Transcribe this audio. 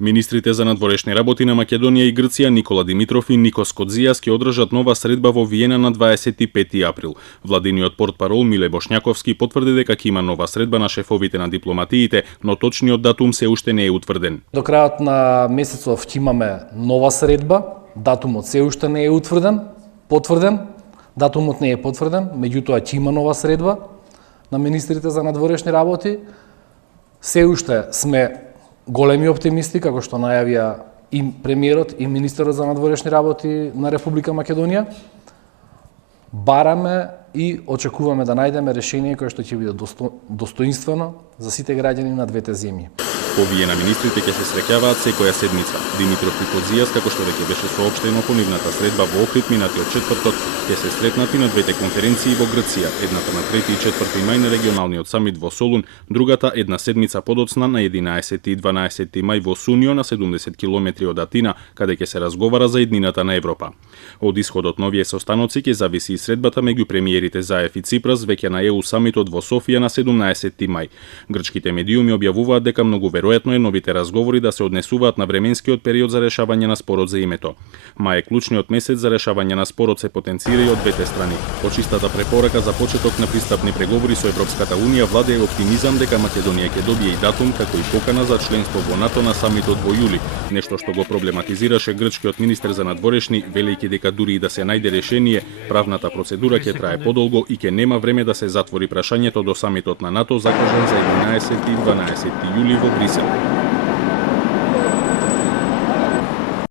Министрите за надворешни работи на Македонија и Грција Никола Димитров и Никос Кодзијас ќе одржат нова средба во Виена на 25 април. Владиниот портпарол Миле Бошњаковски потврди дека ќе има нова средба на шефовите на дипломатиите, но точниот датум се уште не е утврден. До крајот на месецов ќе имаме нова средба, датумот се уште не е потврден, датумот не е потврден, меѓутоа ќе има нова средба на министрите за надворешни работи. Се уште сме големи оптимисти, како што најавија и премиерот и министерот за надворешни работи на Република Македонија. Бараме и очекуваме да најдеме решение кое што ќе биде достоинствено за сите граѓани на двете земји. По Виена министрите ќе се среќаваат секоја седмица. Димитров и Кодзијас, како што веќе беше соопштено по нивната средба во Охрид минатиот четврток, ќе се сретнати на двете конференции во Грција, едната на 3 и 4 мај на регионалниот самит во Солун, другата една седмица подоцна на 11 и 12 мај во Сунио на 70 километри од Атина, каде ќе се разговара за еднината на Европа. Од исходот на овие состаноци ќе зависи и средбата меѓу премиерите Заев и Ципрас веќе на ЕУ самитот во Софија на 17 мај. Грчките медиуми објавуваат дека многу веројатно е новите разговори да се однесуваат на временскиот период за решавање на спорот за името. Мај е клучниот месец за решавање на спорот, се потенцира и од двете страни. По чистата препорака за почеток на пристапни преговори со Европската унија владее оптимизам дека Македонија ќе добие и датум како и покана за членство во НАТО на самитот во јули, нешто што го проблематизираше грчкиот министер за надворешни, велејќи дека дури и да се најде решение, правната процедура ќе трае подолго и ќе нема време да се затвори прашањето до самитот на НАТО закажан за 11 и 12 јули во Брисел.